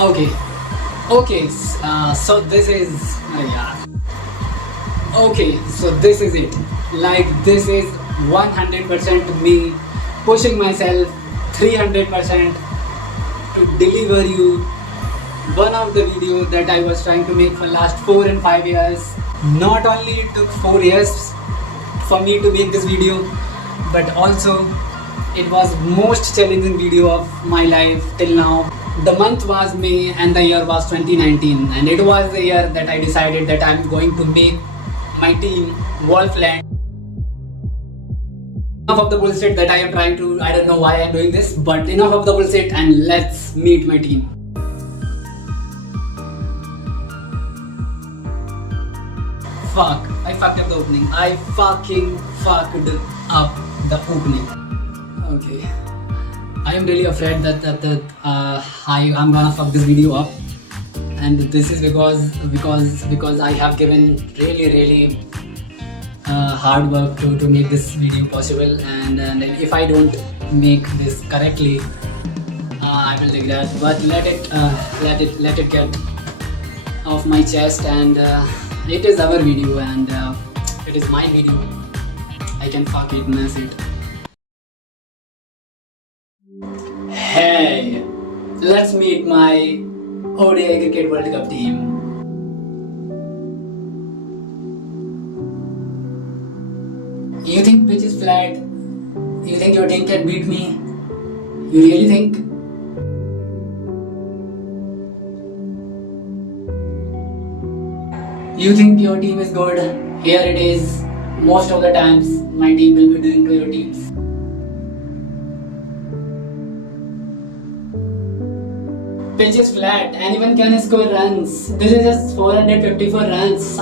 Okay, okay. So this is yeah. Okay, so this is it. Like this is 100% me pushing myself 300% to deliver you one of the video that I was trying to make for last 4 and 5 years. Not only it took 4 years for me to make this video, but also it was most challenging video of my life till now. The month was May and the year was 2019, and it was the year that I decided that I'm going to make my team Wolfland. Enough of the bullshit that I am trying to, I don't know why I'm doing this, but enough of the bullshit and let's meet my team. Fuck, I fucked up the opening. I fucking fucked up the opening. Okay. I am really afraid that I'm gonna fuck this video up, and this is because I have given really hard work to make this video possible, and if I don't make this correctly, I will regret. But let it get off my chest, and it is our video, and it is my video. I can fuck it, mess it. Hey, let's meet my ODI Cricket World Cup team. You think pitch is flat? You think your team can beat me? You really think? You think your team is good? Here it is. Most of the times, my team will be doing to your teams. Pitch is flat, anyone can score runs. This is just 454 runs.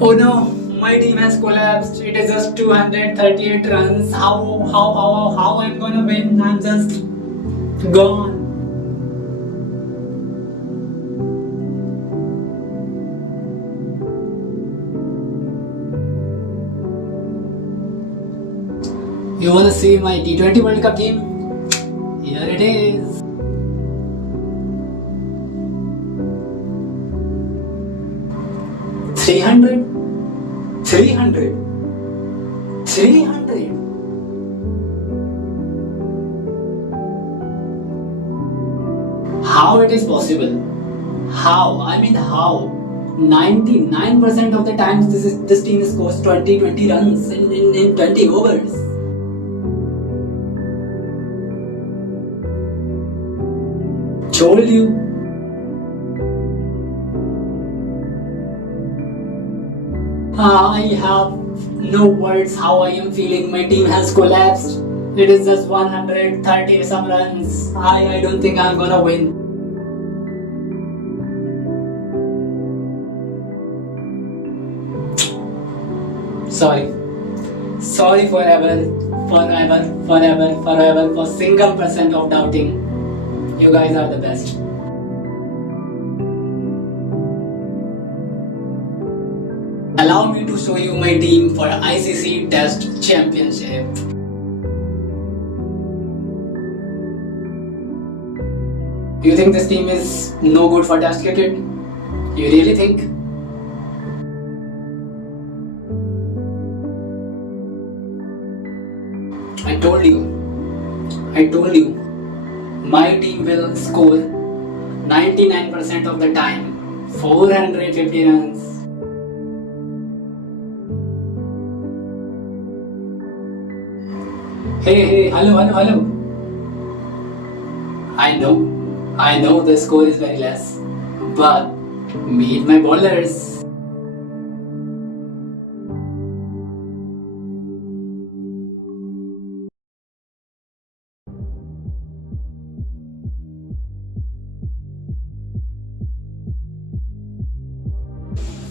Oh no, my team has collapsed. It is just 238 runs. How I'm gonna win? I'm just gone. You wanna see my T20 World Cup team? Here it is. Three hundred. How it is possible? How? I mean how? 99% of the times this team scores 20 runs in 20 overs. Told you. I have no words how I am feeling. My team has collapsed. It is just 130 some runs. I don't think I'm gonna win. Sorry forever for single percent of doubting. You guys are the best. Allow me to show you my team for ICC Test Championship. You think this team is no good for Test cricket? You really think? I told you. My team will score 99% of the time 450 runs. Hey, hello. I know the score is very less, but meet my bowlers.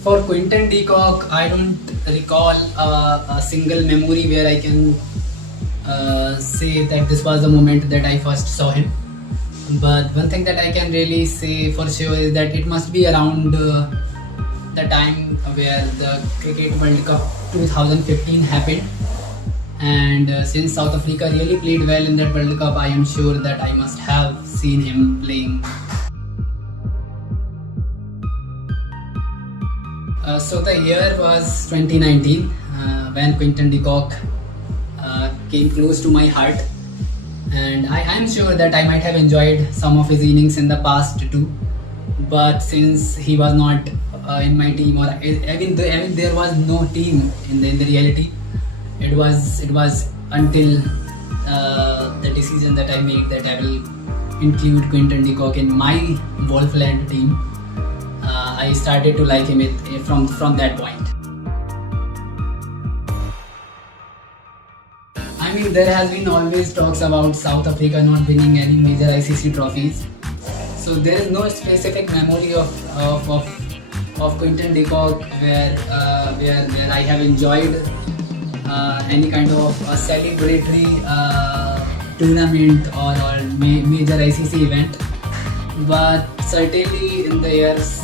For Quinton de Kock, I don't recall a single memory where I can say that this was the moment that I first saw him. But one thing that I can really say for sure is that it must be around the time where the Cricket World Cup 2015 happened, And since South Africa really played well in that World Cup, I am sure that I must have seen him playing. So the year was 2019 when Quinton de Kock came close to my heart, and I am sure that I might have enjoyed some of his innings in the past too. But since he was not in my team, or I mean there was no team in the reality, it was until the decision that I made that I will include Quinton de Kock in my Wolfland team. I started to like him from that point. I mean, there has been always talks about South Africa not winning any major ICC trophies. So there is no specific memory of Quinton de Kock where I have enjoyed any kind of a celebratory tournament or major ICC event. But certainly in the years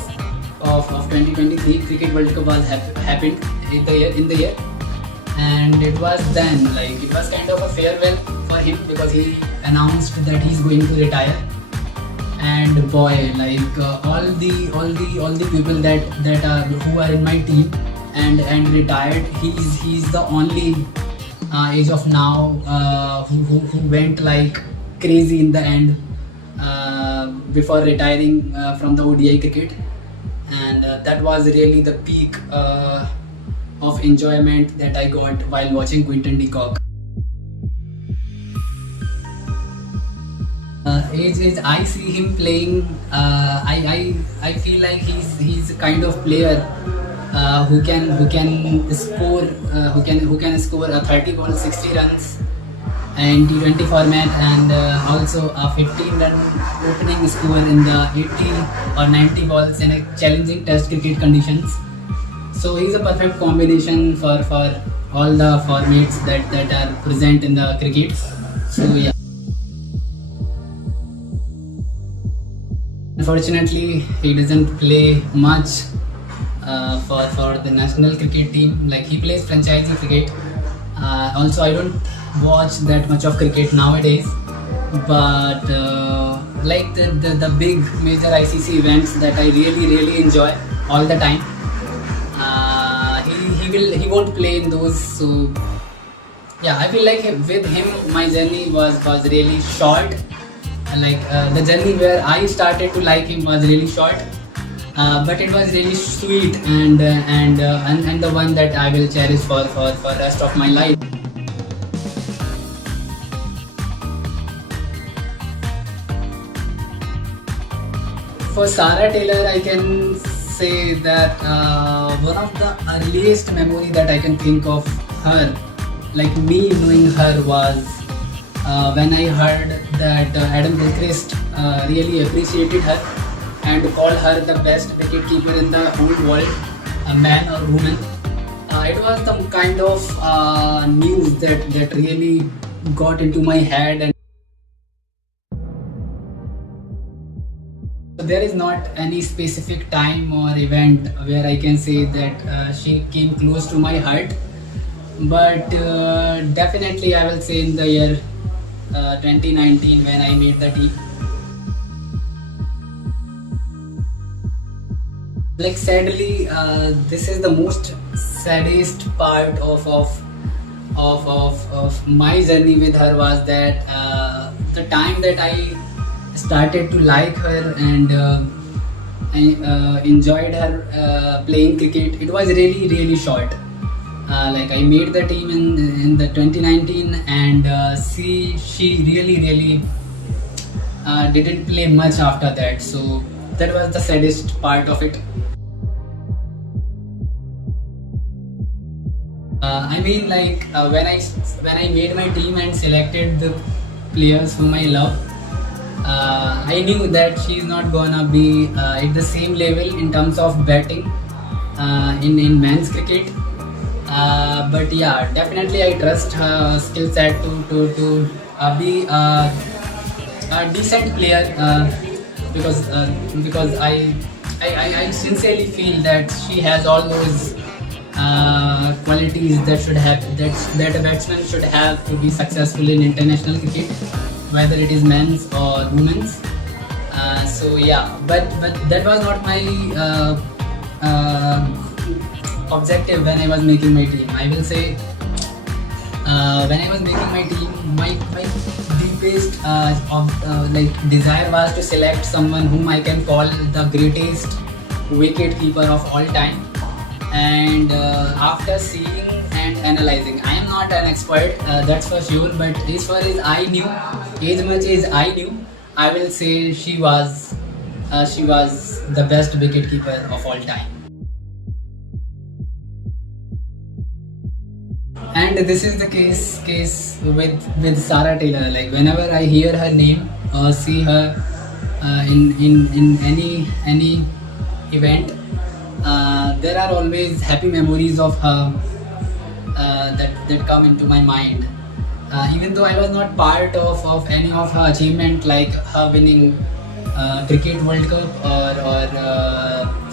of 2023, Cricket World Cup was happened in the year, and it was then like it was kind of a farewell for him because he announced that he's going to retire. And boy, like all the people that are who are in my team and retired, he's the only age of now who went like crazy in the end before retiring from the ODI cricket. And that was really the peak of enjoyment that I got while watching Quinton de Kock. Age I see him playing. I feel like he's a kind of player who can score a 30 ball 60 runs in T20 format, and also a 15-run opening score in the 80 or 90 balls in a challenging test cricket conditions. So he's a perfect combination for all the formats that are present in the cricket. So yeah. Unfortunately, he doesn't play much for the national cricket team. Like he plays franchise cricket. Also, I don't watch that much of cricket nowadays. But like the big major ICC events that I really enjoy all the time, he won't play in those. So yeah, I feel like with him my journey was really short. Like the journey where I started to like him was really short, but it was really sweet and the one that I will cherish for rest of my life. For Sarah Taylor, I can say that one of the earliest memory that I can think of her, like me knowing her, was when I heard that Adam Gilchrist really appreciated her and called her the best wicket keeper in the whole world, a man or woman. It was some kind of news that really got into my head, and there is not any specific time or event where I can say that she came close to my heart, but definitely I will say in the year 2019 when I made the team. Like sadly, this is the most saddest part of my journey with her, was that the time that I started to like her and I enjoyed her playing cricket, it was really short. Like I made the team in the 2019, and she really didn't play much after that. So that was the saddest part of it. I mean, like when I made my team and selected the players whom I love, I knew that she's not gonna be at the same level in terms of batting in men's cricket. But yeah, definitely I trust her skill set to be a decent player, because I sincerely feel that she has all those qualities that should have that a batsman should have to be successful in international cricket, whether it is men's or women's. So yeah, but that was not my objective when I was making my team. I will say when I was making my team, my deepest like desire was to select someone whom I can call the greatest wicket keeper of all time. And after seeing and analyzing, I am not an expert, that's for sure, but as far as I knew, as much as I knew, I will say she was the best wicket keeper of all time. And this is the case with Sarah Taylor. Like whenever I hear her name or see her in any event, there are always happy memories of her that come into my mind. Even though I was not part of any of her achievement, like her winning Cricket World Cup or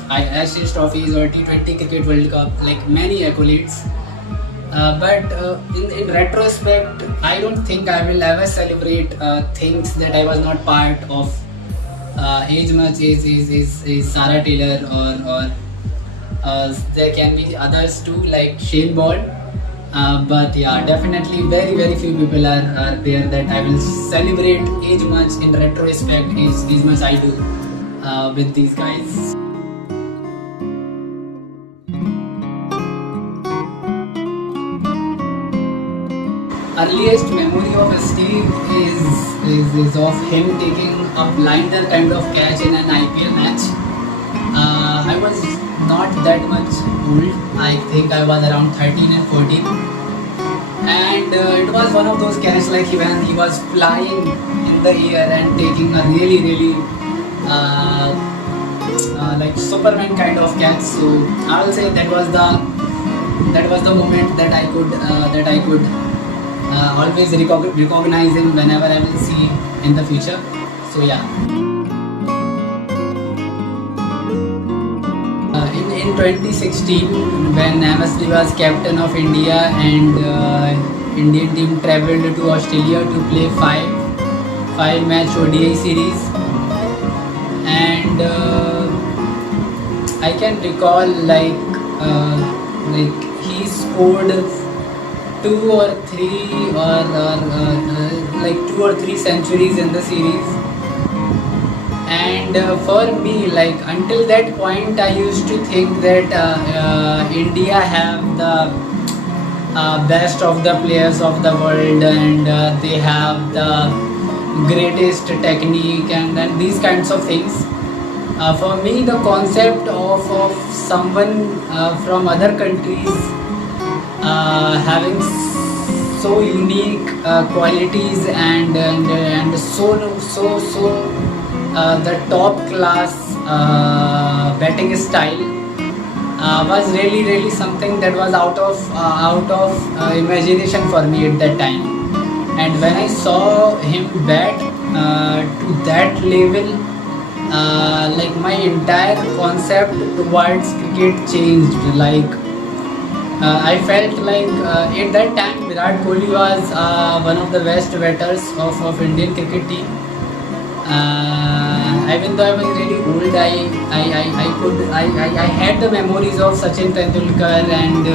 Ashes trophies or T20 Cricket World Cup, like many accolades. But in retrospect, I don't think I will ever celebrate things that I was not part of as much as Sarah Taylor or there can be others too, like Shane Ball. But yeah, definitely very few people are there that I will celebrate as much in retrospect as much I do with these guys. Earliest memory of Steve is of him taking a blinder kind of catch in an IPL match. I was not that much old. I think I was around 13 and 14. And it was one of those catches like when he was flying in the air and taking a really like Superman kind of catch. So I will say that was the moment that I could always recognize him whenever I will see in the future. So yeah. In 2016, when MSD was captain of India and Indian team travelled to Australia to play five match ODI series, and I can recall like he scored two or three centuries in the series. And for me, like until that point, I used to think that India have the best of the players of the world, and they have the greatest technique and these kinds of things. For me, the concept of someone from other countries having so unique qualities and so the top class batting style was really something that was out of imagination for me at that time. And when I saw him bat to that level, like my entire concept towards cricket changed. Like I felt like at that time Virat Kohli was one of the best batters of Indian cricket team. Even though I was really old, I had the memories of Sachin Tendulkar and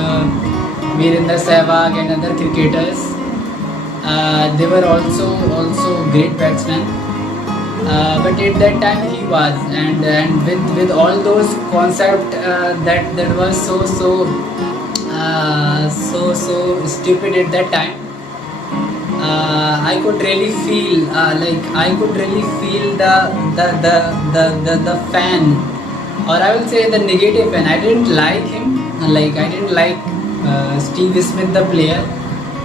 Virender Sehwag and other cricketers. They were also great batsmen. But at that time he was, and with all those concept that was so stupid at that time. I could really feel the fan, or I will say the negative fan. I didn't like him. Like I didn't like Steve Smith, the player.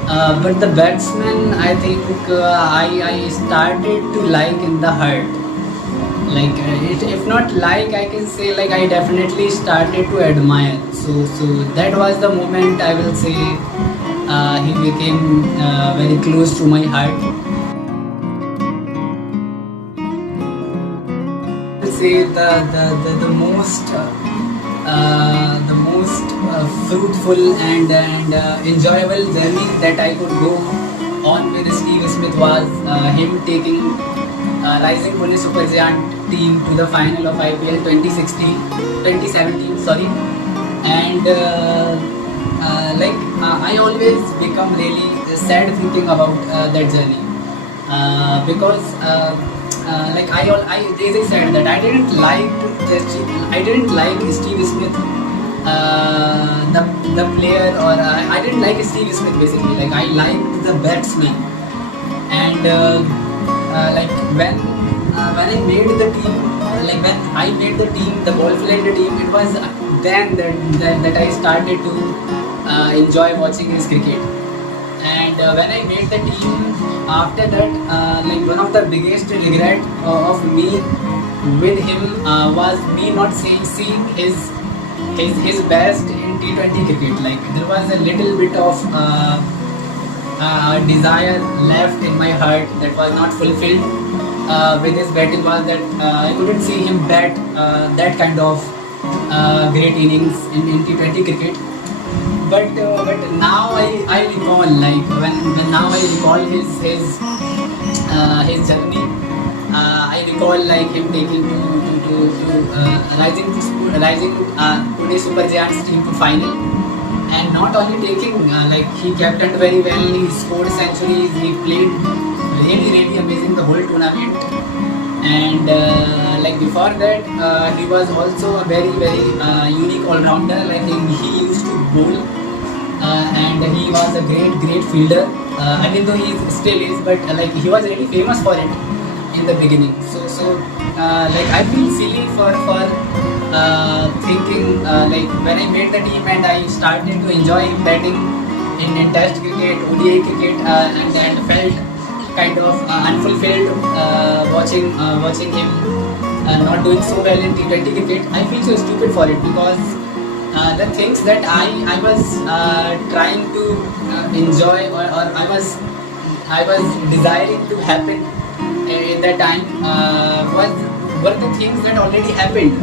But the batsman, I think I started to like in the heart. Like if not like, I can say like I definitely started to admire. So that was the moment I will say he became very close to my heart. I will say the most fruitful and enjoyable journey that I could go on with Steve Smith was him taking Rising Pune Super Giant team to the final of IPL 2017, sorry. And I always become really sad thinking about that journey because I really said that I didn't like Steve Smith, the player, or I didn't like Steve Smith basically. Like I liked the batsman, and like when I made the team, when I made the team, the Golfland team, it was then that I started to enjoy watching his cricket. And when I made the team, after that, one of the biggest regret of me with him was me not seeing his best in T20 cricket. Like there was a little bit of desire left in my heart that was not fulfilled with his batting, was that I couldn't see him bat that kind of great innings in T20 cricket. But now I recall, like when now I recall his journey. I recall like him taking to Rising Pune Super Giants team to final, and not only taking, like he captained very well, he scored centuries, he played really amazing the whole tournament. And like before that, he was also a very unique all-rounder. Like he used to bowl, and he was a great fielder. I mean, though he still is, but like he was really famous for it in the beginning. So like I feel silly for thinking like when I made the team and I started to enjoy batting in Test cricket, ODI cricket, and felt kind of unfulfilled watching him not doing so well in T20 cricket. I feel so stupid for it because the things that I was trying to enjoy, or I was desiring to happen in that time were the things that already happened.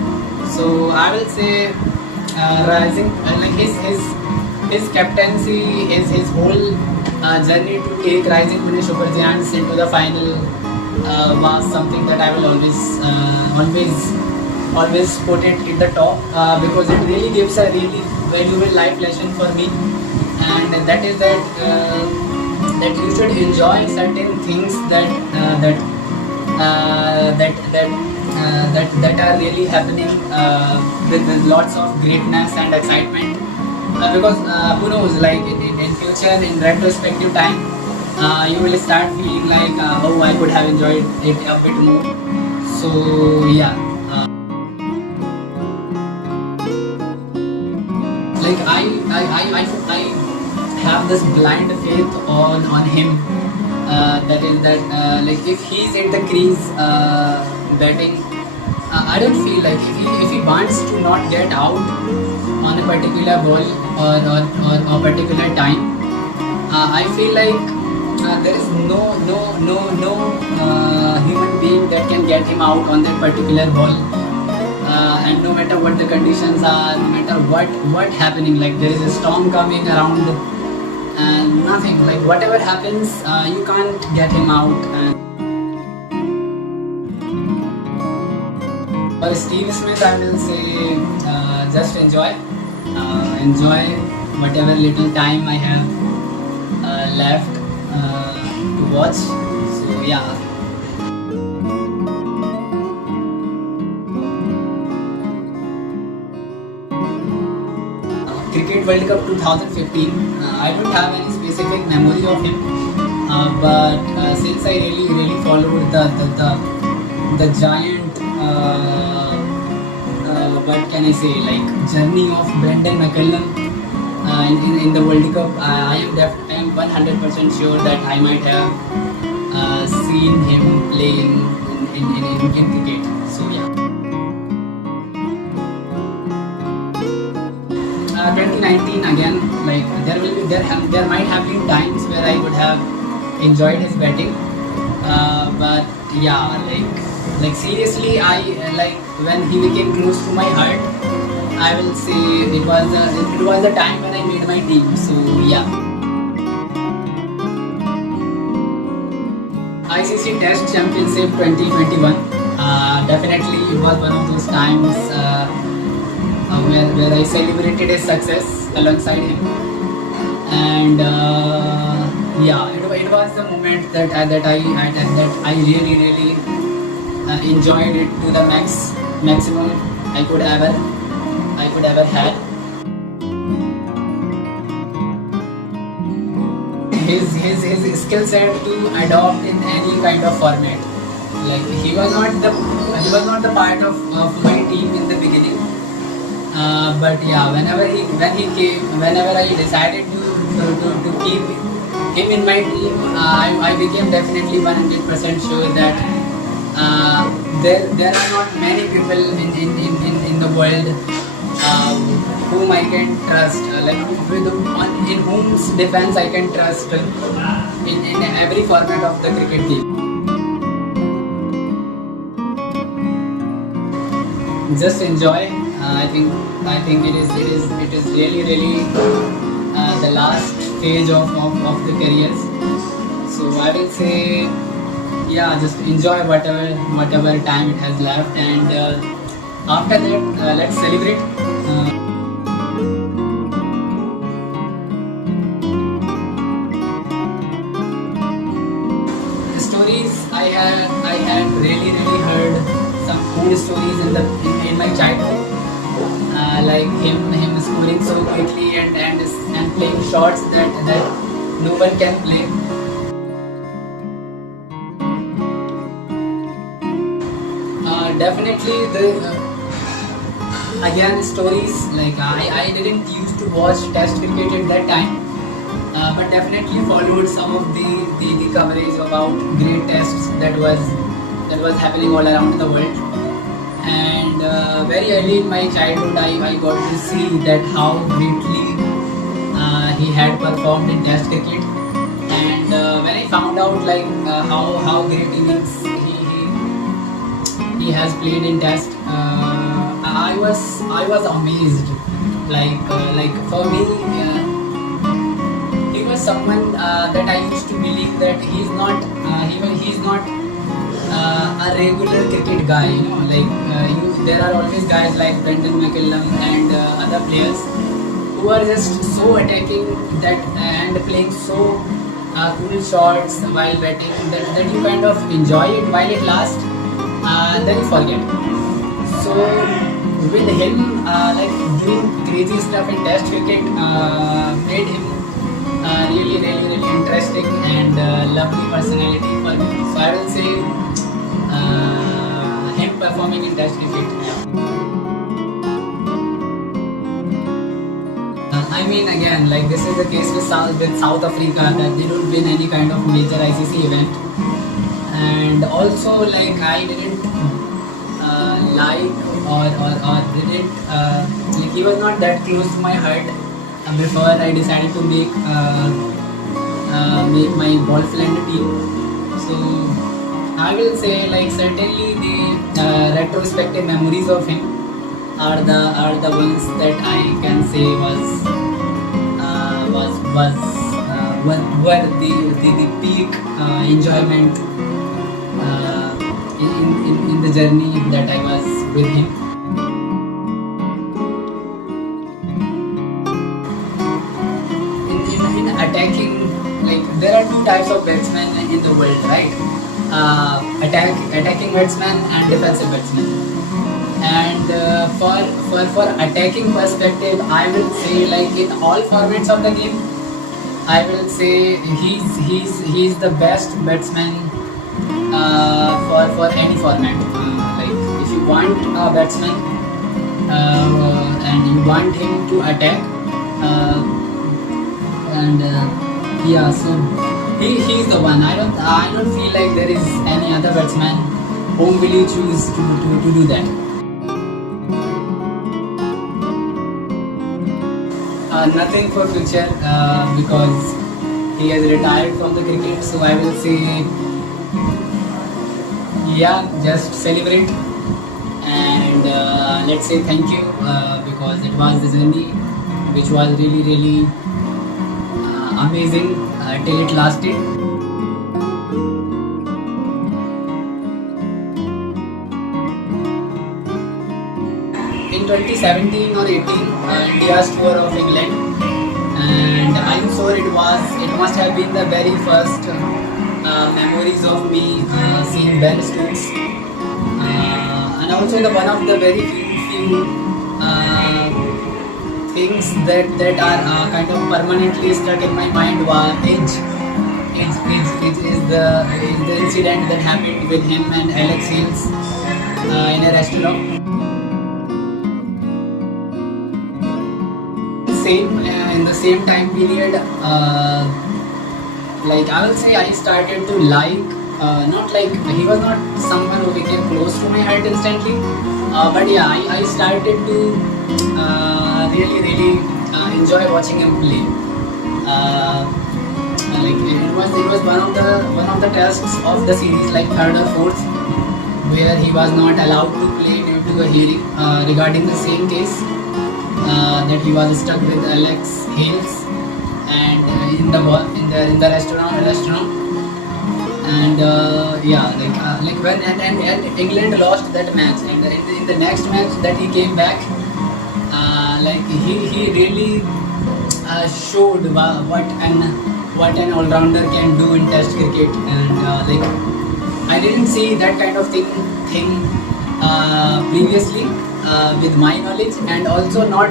So I will say Rising, like his captaincy, his whole journey to take Rising Pune Super Giants into the final was something that I will always put it in the top because it really gives a really valuable life lesson for me, and that is that you should enjoy certain things that are really happening with lots of greatness and excitement. Because who knows, like in future, in retrospective time, you will start feeling like, oh, I could have enjoyed it a bit more. So yeah, like I have this blind faith on him. That is that like if he's at the crease batting, I don't feel like if he wants to not get out on a particular ball or a particular time, I feel like there is no human being that can get him out on that particular ball. And no matter what the conditions are, no matter what happening, like there is a storm coming around, and nothing, like whatever happens, you can't get him out. And for Steve Smith, I will say just enjoy whatever little time I have left to watch. So yeah. Cricket World Cup 2015. I don't have any specific memory of him, but since I really followed the giant, what can I say, like journey of Brendan McCullum in the World Cup, I am 100% sure that I might have seen him playing in cricket. So yeah. 2019 again, like there might have been times where I would have enjoyed his batting, but yeah, like seriously, I like when he became close to my heart, I will say it was the time when I made my team. So yeah. ICC Test Championship 2021. Definitely, it was one of those times where I celebrated his success alongside him, and yeah, it was the moment that I really enjoyed it to the maximum I could ever had. His skill set to adopt in any kind of format. Like he was not the part of my team in the beginning. But yeah, whenever I decided to keep him in my team, I became definitely 100% sure that there are not many people in the world whom I can trust, in whom's defense I can trust in every format of the cricket team. Just enjoy. I think it is really the last stage of the careers. So I will say, yeah, just enjoy whatever time it has left, and after that, let's celebrate. The stories I had really heard some cool stories in my childhood, like him scoring so quickly and playing shots that no one can play. Definitely the again stories, like I didn't used to watch Test cricket at that time, but definitely followed some of the coverage about great tests that was happening all around the world. And very early in my childhood, I got to see that how greatly he had performed in Test cricket. And when I found out like how great innings he has played in Test, I was amazed. Like for me, he was someone that I used to believe that he's not a regular cricket guy. There are always guys like Brendan McCullum and other players who are just so attacking that and playing so cool shots while batting that you kind of enjoy it while it lasts, then you forget. So with him, like doing crazy stuff in Test cricket made him really interesting and lovely personality for me. So I will say him performing in Test cricket. I mean, again, like this is the case with South Africa, that they don't win any kind of major ICC event, and also like I didn't like or didn't like he was not that close to my heart before I decided to make my Wolfland team. So I will say, like, certainly the retrospective memories of him are the ones that I can say were the peak enjoyment in the journey that I was with him. In attacking, like there are two types of batsmen in the world, right? Attacking batsman and defensive batsman. And for attacking perspective, I will say, like in all formats of the game, I will say he's the best batsman for any format. Like if you want a batsman and you want him to attack, and yeah, so he's the one. I don't feel like there is any other batsman whom will you choose to do that. Nothing for future because he has retired from the cricket. So I will say, yeah, just celebrate and let's say thank you, because it was the journey which was really amazing till it lasted. In 2017 or 18, India's tour of England, and I'm sure it must have been the very first memories of me seeing Ben Stokes, and also the one of the very few things that are kind of permanently stuck in my mind was is the incident that happened with him and Alex Hales in a restaurant. In the same time period, like I will say, I started to like, not like he was not someone who became close to my heart instantly, but yeah, I started to really enjoy watching him play. Like it was one of the tests of the series, like third or fourth, where he was not allowed to play due to a hearing regarding the same case. That he was stuck with Alex Hales, and in the restaurant, and yeah, like when and England lost that match, and in the next match that he came back, like he really showed what an all-rounder can do in Test cricket, and like I didn't see that kind of thing previously with my knowledge, and also not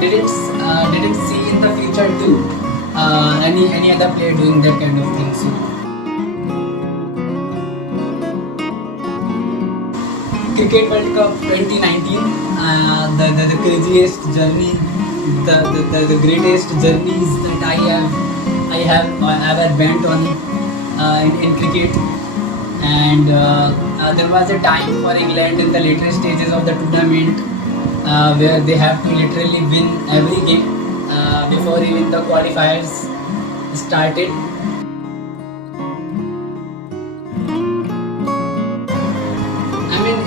didn't see in the future too any other player doing that kind of thing. So Cricket World Cup 2019, the craziest journey, the greatest journeys that I have ever went on in cricket. And there was a time for England in the later stages of the tournament where they have to literally win every game before even the qualifiers started. I mean,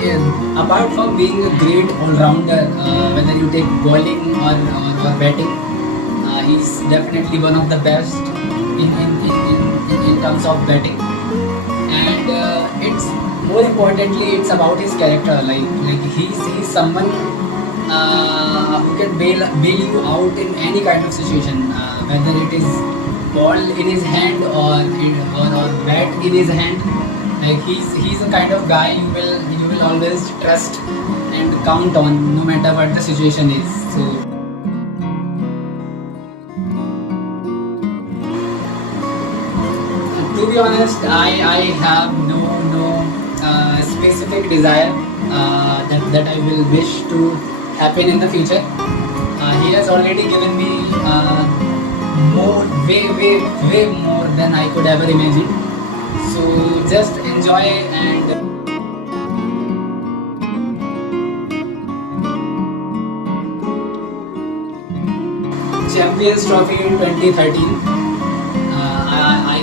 apart from being a great all-rounder, whether you take bowling or batting, he's definitely one of the best in terms of batting. And it's more importantly, it's about his character. Like he's someone who can bail you out in any kind of situation, whether it is ball in his hand or bat in his hand. Like he's the kind of guy you will always trust and count on, no matter what the situation is. So to be honest, I have no specific desire that I will wish to happen in the future. He has already given me way more than I could ever imagine. So just enjoy and Champions Trophy in 2013.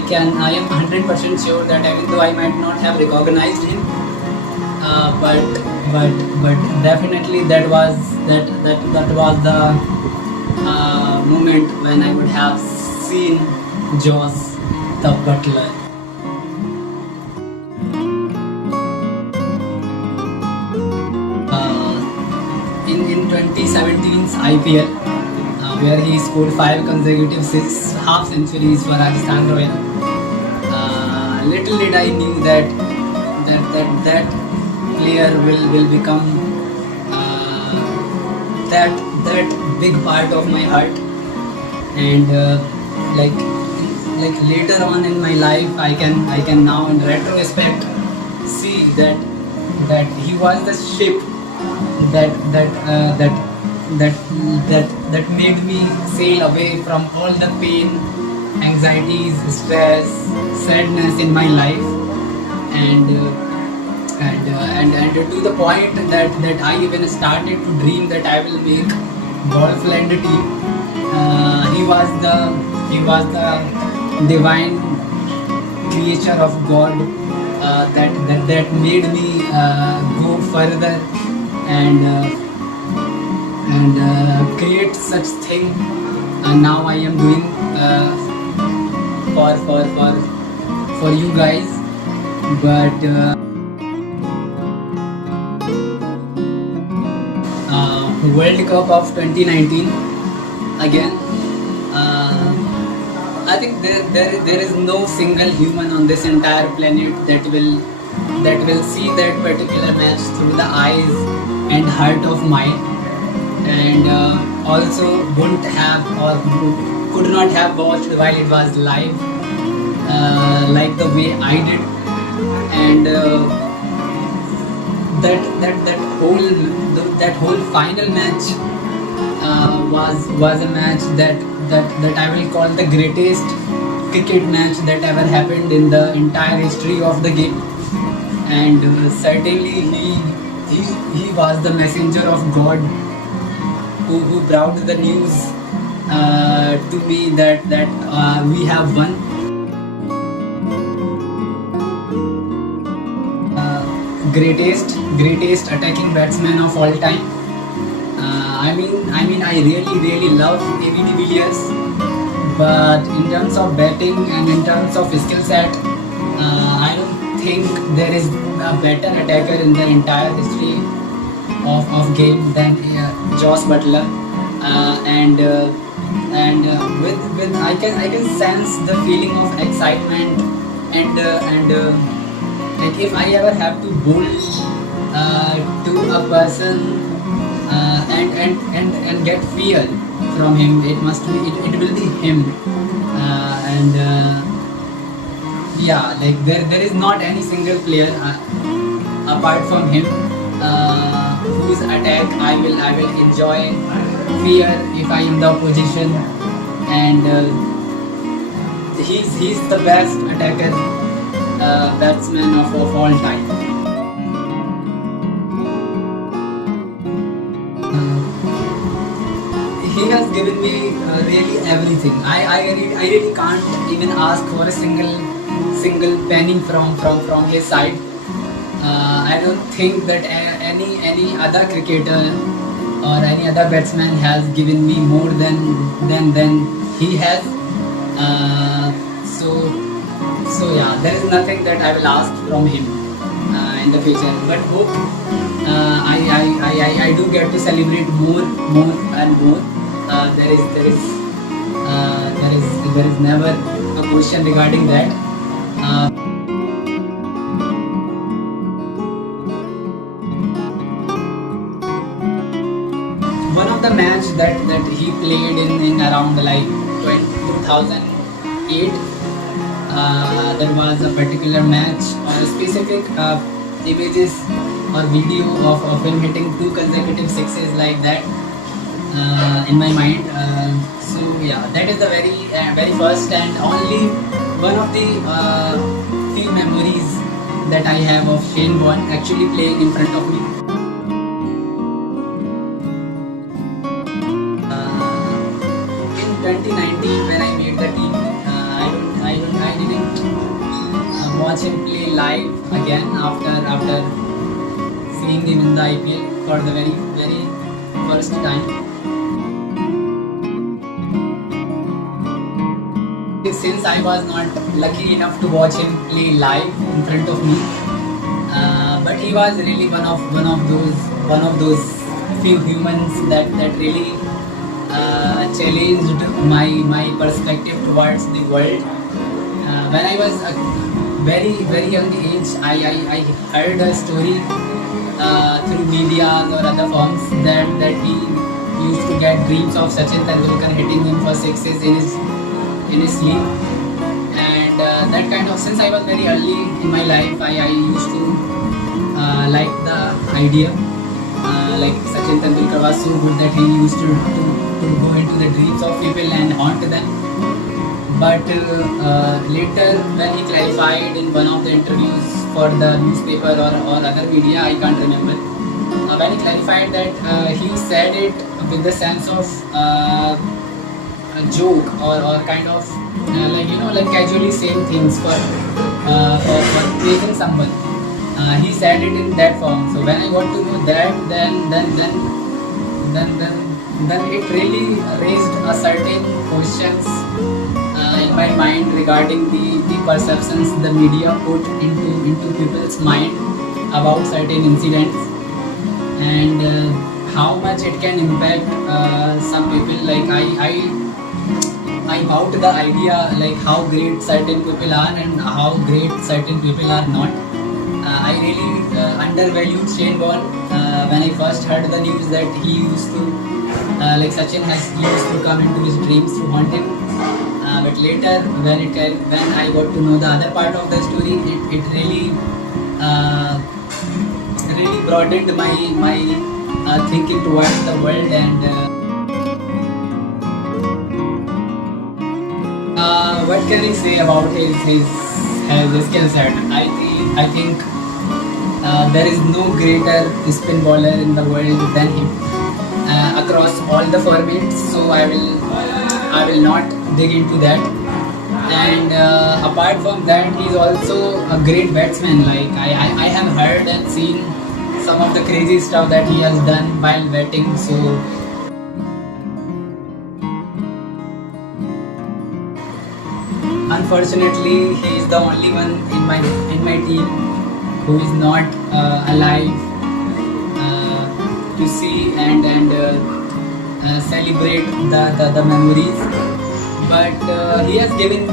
I am 100% sure that even though I might not have recognized him, but definitely that was the moment when I would have seen Joss the Butler. In 2017's IPL, where he scored 5 consecutive half centuries for Rajasthan Royals. Little did I knew that player will become that big part of my heart, and like later on in my life, I can now in retrospect see that he was the ship that made me sail away from all the pain, anxieties, stress, sadness in my life, and to the point that I even started to dream that I will make Golfland team. He was the divine creature of God that made me go further and create such thing. And now I am doing for you guys. But World Cup of 2019 again. I think there is no single human on this entire planet that will see that particular match through the eyes and heart of mine, and also wouldn't have or could not have watched while it was live, like the way I did. And that whole final match was a match that I will call the greatest cricket match that ever happened in the entire history of the game. And certainly he was the messenger of God who brought the news to me that we have won. Greatest attacking batsman of all time. I really love A.B. de Villiers, but in terms of batting and in terms of skill set, I don't think there is a better attacker in the entire history of game than Joss Butler. With I can sense the feeling of excitement and like if I ever have to bowl to a person and get fear from him, it will be him. And yeah, like there is not any single player apart from him whose attack I will enjoy fear if I am the opposition. And he's the best attacker batsman of all time. He has given me really everything. I really can't even ask for a single penny from his side. I don't think that any other cricketer or any other batsman has given me more than he has. So yeah, there is nothing that I will ask from him in the future. But hope I do get to celebrate more and more. There is never a question regarding that. One of the match that he played in around like 2008. There was a particular match or a specific images or video of him hitting 2 consecutive sixes like that in my mind. So yeah, that is the very first and only one of the few memories that I have of Shane Warne actually playing in front of me. In 2019 when I made the team, I didn't watch him play live again after seeing him in the IPL for the very first time. Since I was not lucky enough to watch him play live in front of me, but he was really one of those few humans that really challenged my perspective towards the world. When I was a very young age, I heard a story through media or other forms that he used to get dreams of Sachin Tendulkar hitting him for sixes in his sleep. And that kind of, since I was very early in my life, I used to like the idea. Like Sachin Tendulkar was so good that he used to go into the dreams of people and haunt them. But later when he clarified in one of the interviews for the newspaper or other media, I can't remember, when he clarified that he said it with the sense of a joke or kind of like casually saying things for praising someone. He said it in that form. So when I got to know that, then it really raised a certain questions in my mind regarding the perceptions the media put into people's mind about certain incidents, and how much it can impact some people. Like I bought the idea like how great certain people are and how great certain people are not. I really undervalued Shane Ball when I first heard the news that he used to like Sachin has used to come into his dreams to haunt him. But later, when I got to know the other part of the story, it really really broadened my thinking towards the world, and what can I say about his skill set? I think there is no greater spin bowler in the world than him across all the formats. So I will not dig into that. And apart from that, he's also a great batsman. Like I have heard and seen some of the crazy stuff that he has done while batting. So unfortunately, he is the only one in my team who is not alive to see and celebrate the memories. But he has given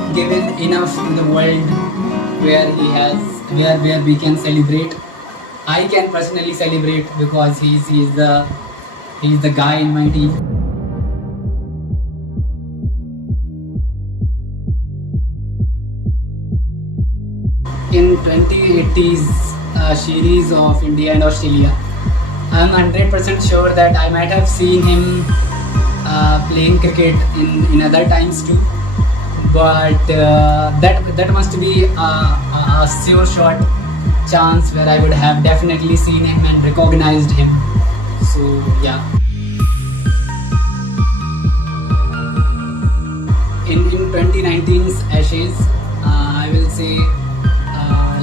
enough to the world where we can celebrate. I can personally celebrate because he's the guy in my team. In 2080s series of India and Australia, I'm 100% sure that I might have seen him playing cricket in other times too, but that must be a sure shot chance where I would have definitely seen him and recognized him. So yeah. In 2019's Ashes, I will say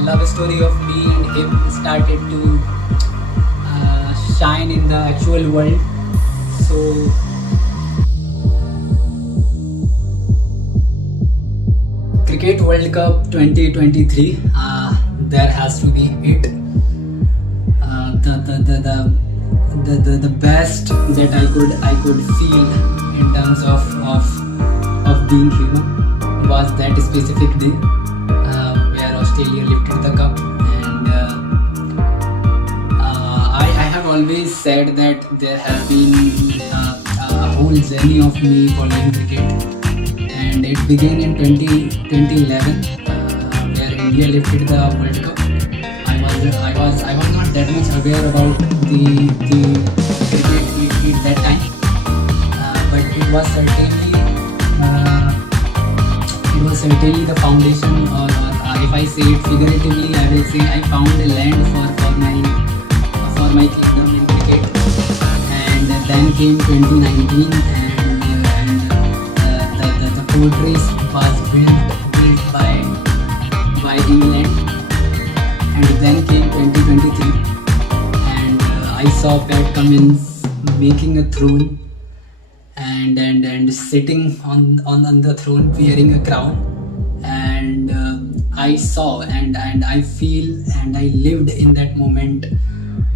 love story of me and him started to shine in the actual world. So Cricket World Cup 2023, there has to be it. The best that I could feel in terms of being human was that specific day where Australia lifted the cup, and I have always said that there have been a whole journey of me following cricket, and it began in 2011 where India lifted the World Cup. I was not that much aware about the cricket at that time, but it was certainly the foundation, or if I say it figuratively, I will say I found a land for my kingdom in cricket. And then came 2019, and the fortress was built by England. And then came 2023, and I saw Pat Cummins making a throne and sitting on the throne wearing a crown. And I saw and I feel and I lived in that moment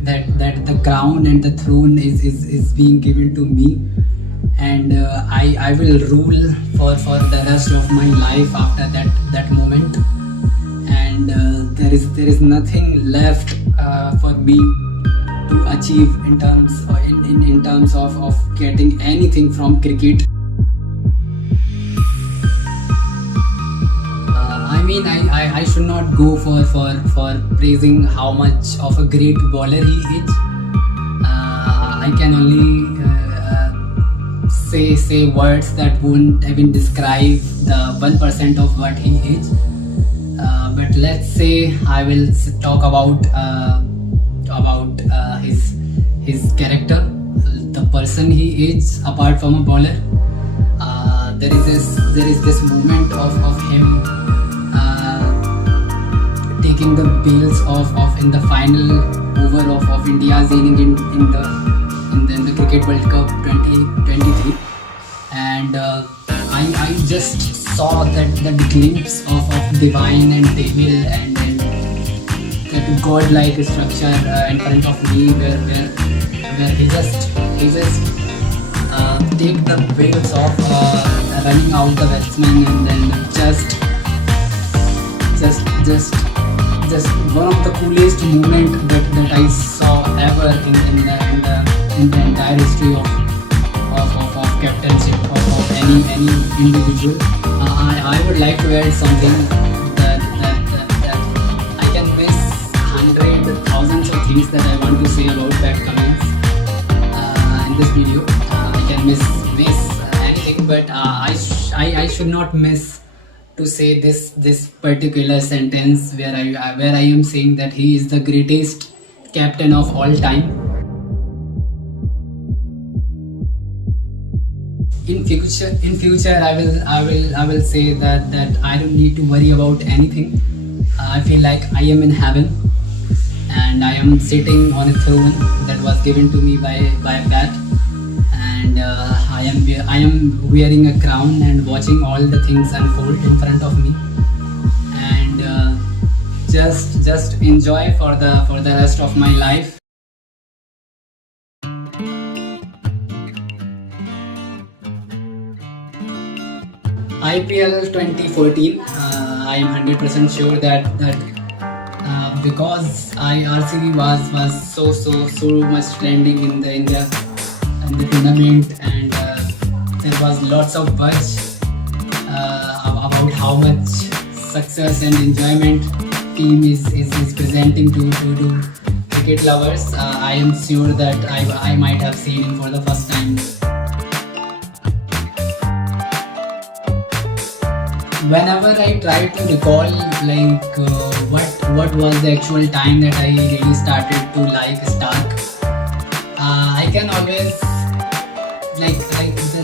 that the crown and the throne is being given to me, and I will rule for the rest of my life after that moment. And there is nothing left for me to achieve in terms of getting anything from cricket. I mean, I should not go for praising how much of a great bowler he is. I can only say words that won't even describe the 1% of what he is. But let's say I will talk about his character, the person he is apart from a bowler. There is this moment of him taking the wheels of in the final over of India's inning in the Cricket World Cup 2023, and I just saw that glimpse of divine and devil and that godlike structure in front of me, where he just take the wheels of running out the batsman, and then just one of the coolest moment that I saw ever in the entire history of captainship of any individual. I would like to add something that I can miss hundred thousands of things that I want to say about Pat Cummins in this video. I can miss anything, but I should not miss to say this particular sentence where I am saying that he is the greatest captain of all time. In future I will say that I don't need to worry about anything. I feel like I am in heaven and I am sitting on a throne that was given to me by Pat, and I am wearing a crown and watching all the things unfold in front of me, and just enjoy for the rest of my life. IPL 2014, I am 100% sure that because RCB was so much trending in the India and the tournament, and there was lots of buzz about how much success and enjoyment team is presenting to cricket lovers. I am sure that I might have seen him for the first time. Whenever I try to recall what was the actual time that I really started to like Stark, I can always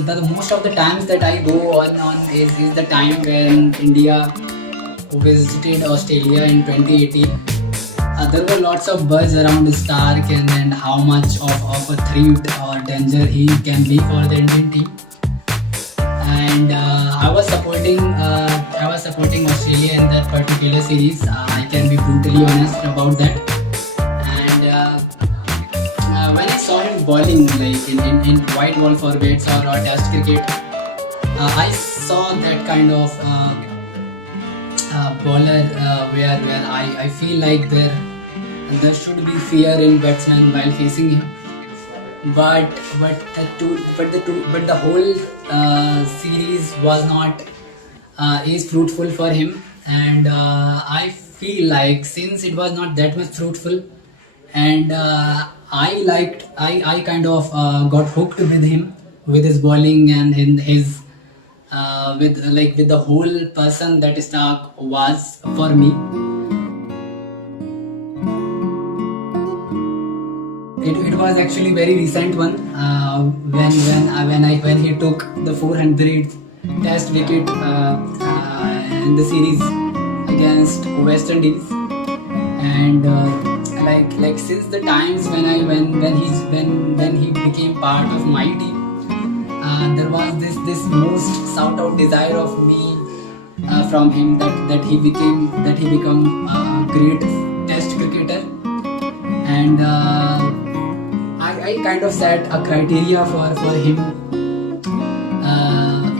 the most of the times that I go on is the time when India visited Australia in 2018. There were lots of buzz around Stark and how much of a threat or danger he can be for the Indian team. And I was supporting Australia in that particular series. I can be brutally honest about that. And when I saw him bowling in white ball formats or Test cricket, I saw that kind of bowler where I feel like there should be fear in batsman while facing him. But the whole series was not is fruitful for him, and I feel like since it was not that much fruitful, and I kind of got hooked with him, with his bowling and in his with the whole person that Stark was for me. It was actually very recent one when he took the 400th Test wicket in the series against West Indies, and since the times when he became part of my team, there was this most sought out desire of me from him that he become a great Test cricketer, and I kind of set a criteria for him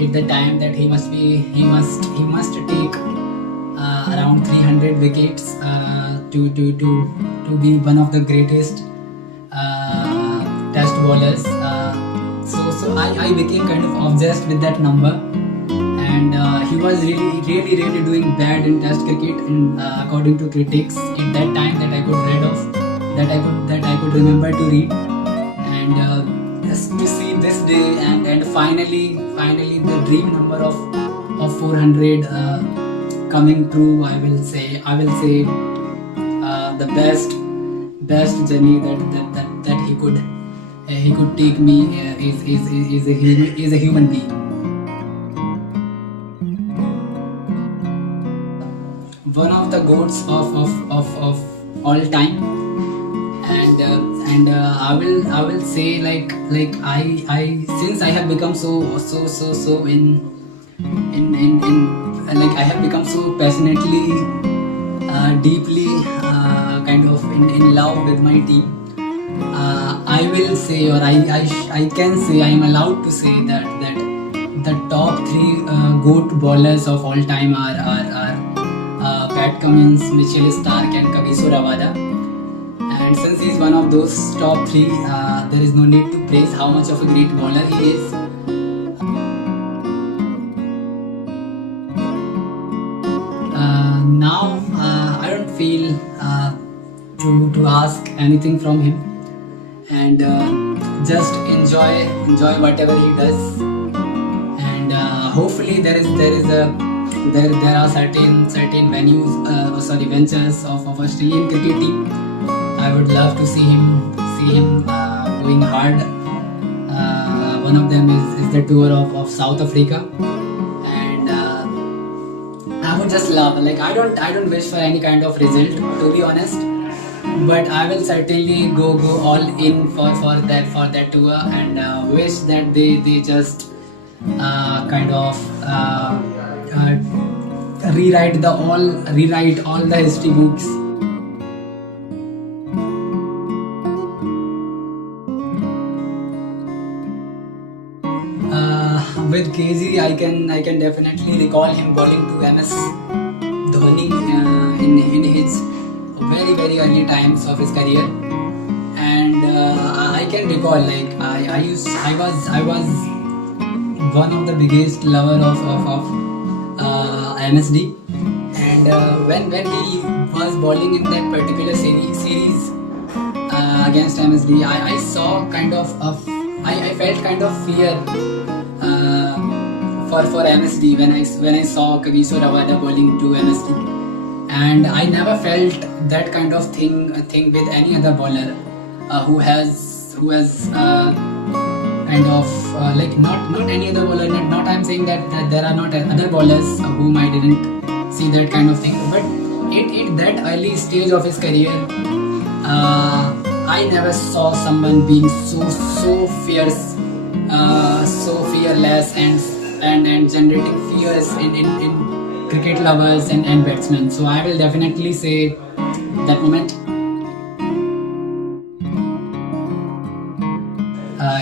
at the time that he must take around 300 wickets to be one of the greatest Test bowlers. So I became kind of obsessed with that number, and he was really doing bad in Test cricket, and according to critics at that time that I could read of, that I could remember to read. And just to see this day and finally the dream number of 400 coming true, I will say the best journey that he could take me is a human being. One of the goats of all time. And I will say like I since I have become so in like I have become so passionately deeply kind of in love with my team. I will say, or I can say, I am allowed to say that the top three GOAT bowlers of all time are Pat Cummins, Mitchell Stark, and Kagiso Rabada. And since he is one of those top three, there is no need to praise how much of a great bowler he is. Now I don't feel to ask anything from him, and just enjoy whatever he does. And hopefully there are certain ventures of Australian cricket team. I would love to see him going hard. One of them is the tour of South Africa, and I would just love, like, I don't wish for any kind of result, to be honest, but I will certainly go all in for that tour, and wish that they just kind of rewrite all the history books. With KG, I can definitely recall him bowling to MS Dhoni in his very early times of his career, and I can recall, like, I was one of the biggest lover of MSD, and when he was bowling in that particular series against MSD, I saw kind of I felt kind of fear for MSD when I saw Kagiso Rabada bowling to MSD, and I never felt that kind of thing with any other bowler who has kind of like not any other bowler. Not I'm saying that there are not other bowlers whom I didn't see that kind of thing, but at that early stage of his career, I never saw someone being so fierce, so fearless, and generating fears in cricket lovers and batsmen. So I will definitely say that moment.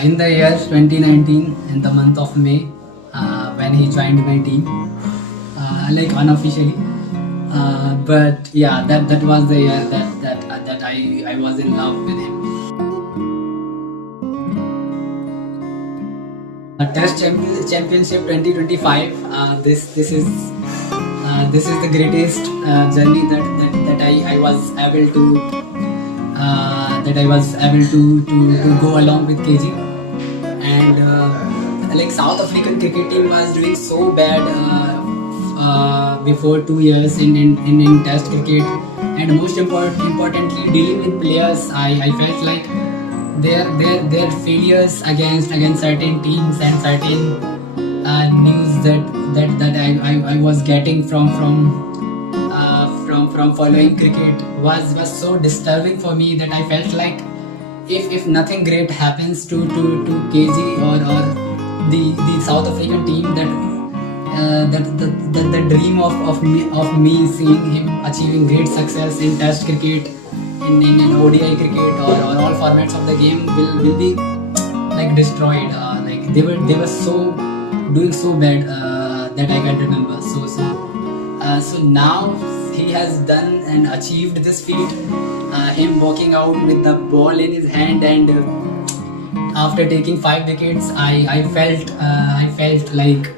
In the year 2019, in the month of May, when he joined my team, like unofficially, but yeah, that was the year that I was in love with him. Test Championship 2025. This is the greatest journey that I was able to go along with KG, and like South African cricket team was doing so bad before 2 years in Test cricket, and most importantly dealing with players. I felt like their failures against certain teams and certain news that I was getting from following cricket was so disturbing for me, that I felt like if nothing great happens to KG or the South African team, that the dream of me seeing him achieving great success in Test cricket, in ODI cricket, or all formats of the game will be like destroyed. Like they were so doing so bad that I can remember. So now he has done and achieved this feat. Him walking out with the ball in his hand, and after taking 5 wickets, I felt like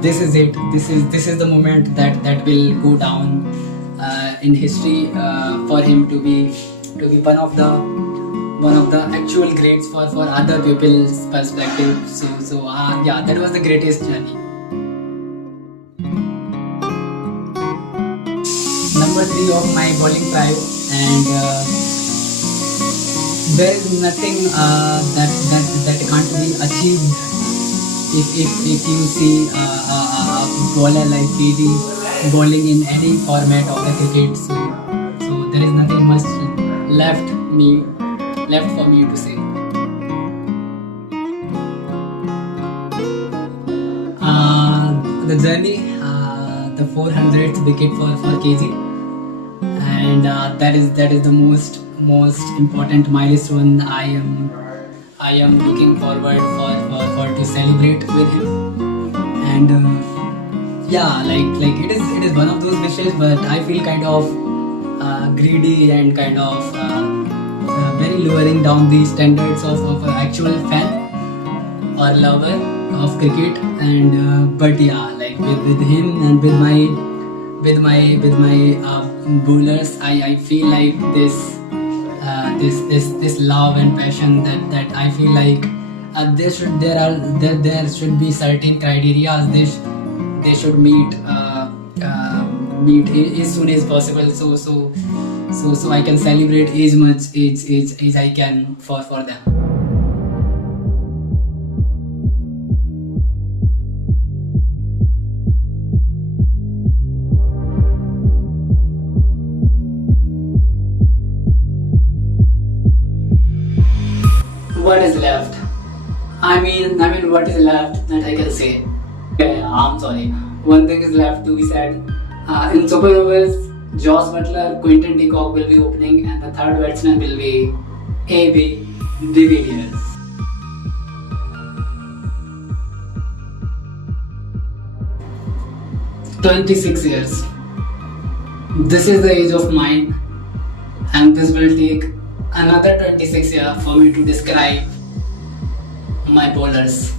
this is it. This is the moment that will go down in history for him to be one of the actual greats for other people's perspective. So yeah, that was the greatest journey. Number 3 of my bowling trio, and there is nothing that can't be achieved if you see a bowler like KG bowling in any format of the cricket. So there is nothing much left me left for me to say. The journey, the 400th wicket for KG, and that is the most important milestone I am looking forward for to celebrate with him. And yeah, like it is one of those wishes, but I feel kind of greedy and kind of very lowering down the standards of an actual fan or lover of cricket. And but yeah, like with him and with my bowlers, I feel like this love and passion that I feel like there should be certain criteria they should meet as soon as possible, so I can celebrate as much as I can for them. What is left? I mean, what is left that I can say? Yeah, I'm sorry. One thing is left to be said. In Super Overs, Josh Butler, Quinton de Kock will be opening, and the third batsman will be A.B. de Villiers. 26 years. This is the age of mine, and this will take another 26 years for me to describe my bowlers.